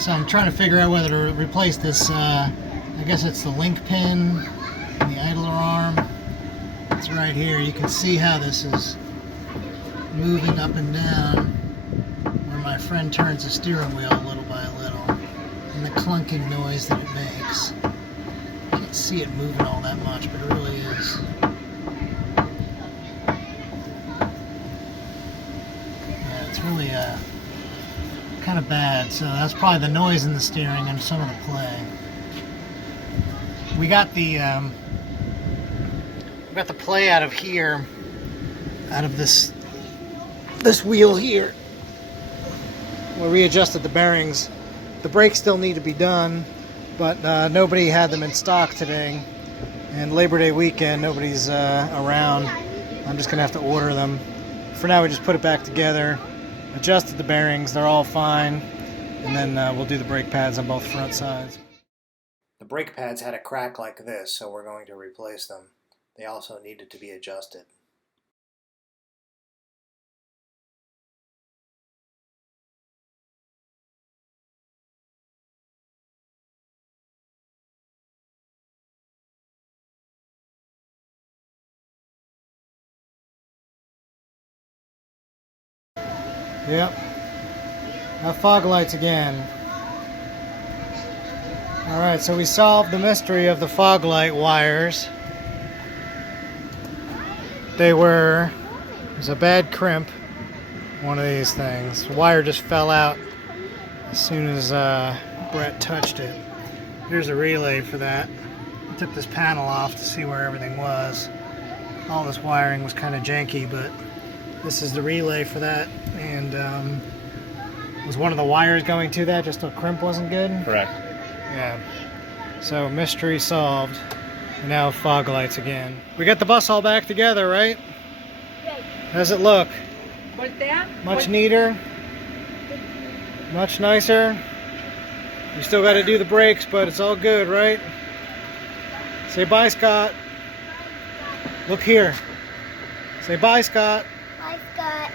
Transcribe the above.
So I'm trying to figure out whether to replace this, I guess it's the link pin and the idler arm. It's right here. You can see how this is moving up and down where my friend turns the steering wheel little by little, and the clunking noise that it makes. Can't see it moving all that much, but it really is. Yeah, it's really kind of bad. So that's probably the noise in the steering and some of the play. We got the play out of here, out of this wheel here. We readjusted the bearings. The brakes still need to be done, but nobody had them in stock today. And Labor Day weekend, nobody's around. I'm just gonna have to order them. For now, we just put it back together, adjusted the bearings. They're all fine, and then we'll do the brake pads on both front sides. The brake pads had a crack like this, so we're going to replace them. They also needed to be adjusted. Yep. Now fog lights again. Alright, so we solved the mystery of the fog light wires. It was a bad crimp, one of these things. The wire just fell out as soon as Brett touched it. Here's a relay for that. I took this panel off to see where everything was. All this wiring was kind of janky, but this is the relay for that. And was one of the wires going to that just so crimp wasn't good? Correct. Yeah. So mystery solved. Now fog lights again. We got the bus all back together, right? Right. How's it look? Voltea. Much neater? Much nicer? You still got to do the brakes, but it's all good, right? Say bye, Scott. Look here. Say bye, Scott. Bye, Scott.